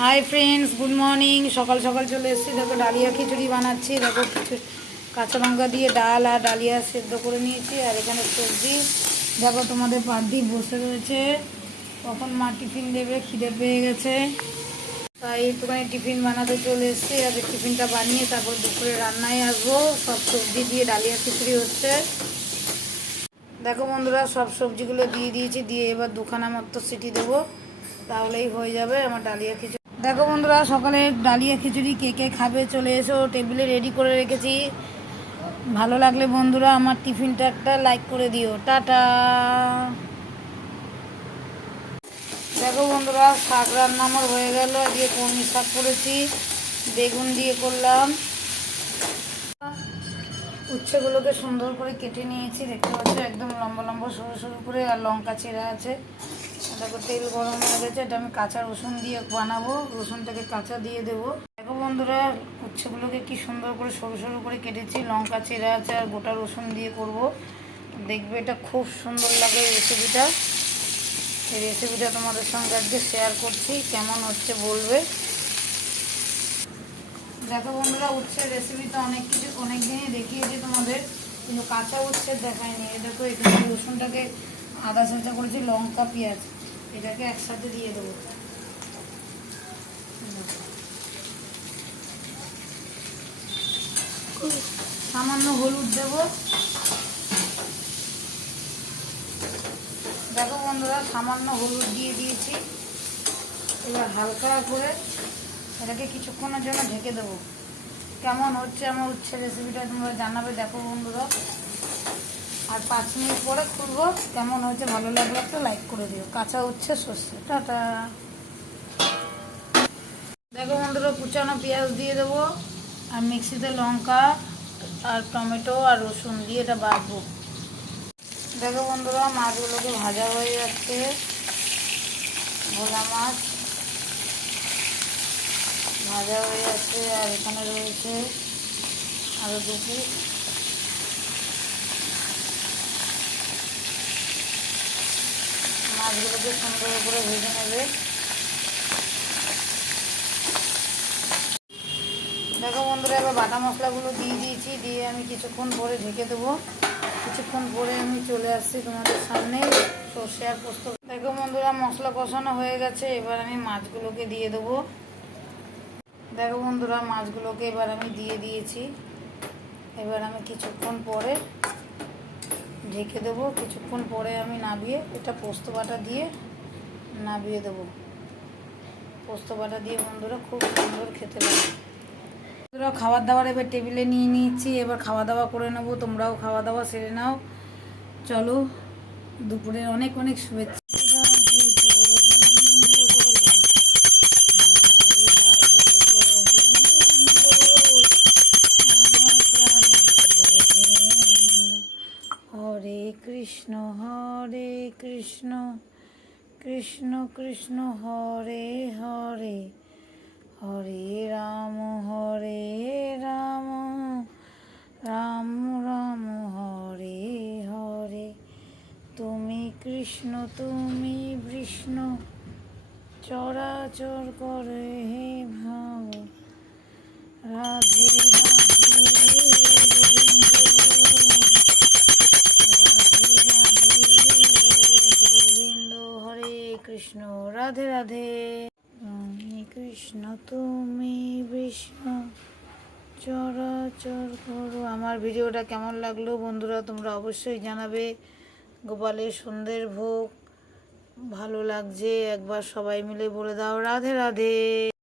Hi friends good morning সকাল সকাল চলে এসেছি। দেখো ডালিয়া খিচুড়ি বানাচ্ছি। দেখো কাঁচা লঙ্কা দিয়ে ডাল আর ডালিয়া সেদ্ধ করে নিয়েছি। আর এখানে সবজি। দেখো তোমাদের পার্টি বসে রয়েছে। কখন মা টিফিন দেবে? খিদে পেয়ে গেছে। তাই একটুখানি টিফিন বানাতে চলে এসেছি। আর টিফিনটা বানিয়ে তারপর দুপুরে রান্নায় আসব। সব সবজি দিয়ে ডালিয়া খিচুড়ি হচ্ছে। দেখো বন্ধুরা, সব সবজিগুলো দিয়ে দিয়েছি। দিয়ে এবার দুখানা মতো সিটি দেবো। তাহলেই হয়ে যাবে। আমার ডালিয়া খিচুড়ি দেখো বন্ধুরা, সকালে ডালিয়া খিচুড়ি কে কে খাবে চলে এসো, টেবিলে রেডি করে রেখেছি। ভালো লাগলে বন্ধুরা, আমার টিফিনটা একটা লাইক করে দিও। টাটা। দেখো বন্ধুরা, শাক রান্না আমার হয়ে গেল দিয়ে কর্মি শাক করেছি, বেগুন দিয়ে করলাম। উচ্ছেগুলোকে সুন্দর করে কেটে নিয়েছি, দেখতে পাচ্ছ, একদম লম্বা লম্বা সরু সরু করে, আর লঙ্কা চেরা আছে। দেখো, তেল গরম হয়ে গেছে, এটা আমি কাঁচা রসুন দিয়ে বানাবো। রসুনটাকে কাঁচা দিয়ে দেবো। দেখো বন্ধুরা, উচ্ছেগুলোকে কি সুন্দর করে সরু সরু করে কেটেছি। লঙ্কা, চেরা আছে, আর গোটা রসুন দিয়ে করব। দেখবে এটা খুব সুন্দর লাগে রেসিপিটা এই রেসিপিটা তোমাদের সঙ্গে আজকে শেয়ার করছি, কেমন হচ্ছে বলবে। দেখো বন্ধুরা, উচ্ছের রেসিপি তো অনেক কিছু অনেক দিনই দেখিয়েছি তোমাদের, কিন্তু কাঁচা উচ্ছের দেখায়নি এ দেখো, এখানে রসুনটাকে আদা ছাঁচা করেছি, লঙ্কা, পেঁয়াজ। এটাকে একসাথে দিয়ে দেবো। সামান্য হলুদ দেবো। দেখো বন্ধুরা, সামান্য হলুদ দিয়ে দিয়েছি। এবার হালকা করে এটাকে কিছুক্ষণের জন্য ঢেকে দেবো। কেমন হচ্ছে আমার উচ্ছে রেসিপিটা তোমরা জানাবে, দেখো বন্ধুরা। আর পাঁচ মিনিট পরে খুলবো। কেমন হচ্ছে ভালো লাগলে একটা লাইক করে দিও। কাঁচা উচ্ছে, সর্ষে। টাটা। দেখো বন্ধুরা, কুচানো পেঁয়াজ দিয়ে দেবো, আর মিক্সিতে লঙ্কা, আর টমেটো, আর রসুন দিয়ে এটা বাটবো। দেখো বন্ধুরা, মাছগুলোকে ভাজা হয়ে যাচ্ছে। ভোলা মাছ ভাজা হয়ে যাচ্ছে, আর এখানে রয়েছে আরও দু মাছগুলোকে সুন্দর করে ভেজে নেবে। দেখো বন্ধুরা, এবার বাটা মশলাগুলো দিয়ে দিয়েছি, দিয়ে আমি কিছুক্ষণ পরে ঢেকে দেবো। কিছুক্ষণ পরে আমি চলে আসছি তোমাদের সামনে সর্ষে আর পোস্ত দেখো বন্ধুরা, মশলা কষানো হয়ে গেছে, এবার আমি মাছগুলোকে দিয়ে দেবো। দেখো বন্ধুরা, মাছগুলোকে এবার আমি দিয়ে দিয়েছি। এবার আমি কিছুক্ষণ পরে ঢেকে দেবো। কিছুক্ষণ পরে আমি নাবিয়ে এটা পোস্ত বাটা দিয়ে নাবিয়ে দেবো। পোস্ত বাটা দিয়ে বন্ধুরা খুব সুন্দর খেতে লাগে। বন্ধুরা খাবার দাবার এবার টেবিলে নিয়ে নিয়েছি। এবার খাওয়া দাওয়া করে নেব। তোমরাও খাওয়া দাওয়া সেরে নাও। চলো দুপুরে অনেক অনেক শুভেচ্ছা। কৃষ্ণ হরে কৃষ্ণ কৃষ্ণ কৃষ্ণ হরে হরে হরে রাম হরে রাম রাম রাম হরে হরে। তুমি কৃষ্ণ, তুমি বিষ্ণু চরাচর করে হে ভাব। রাধে রাধে কৃষ্ণ, রাধে রাধে। কৃষ্ণ, তুমি বিষ্ণু। চরাচর করো। আমার ভিডিওটা কেমন লাগল বন্ধুরা, তোমরা অবশ্যই জানাবে। গোপালের সুন্দর ভোগ ভালো লাগছে, একবার সবাই মিলে বলে দাও। রাধে রাধে।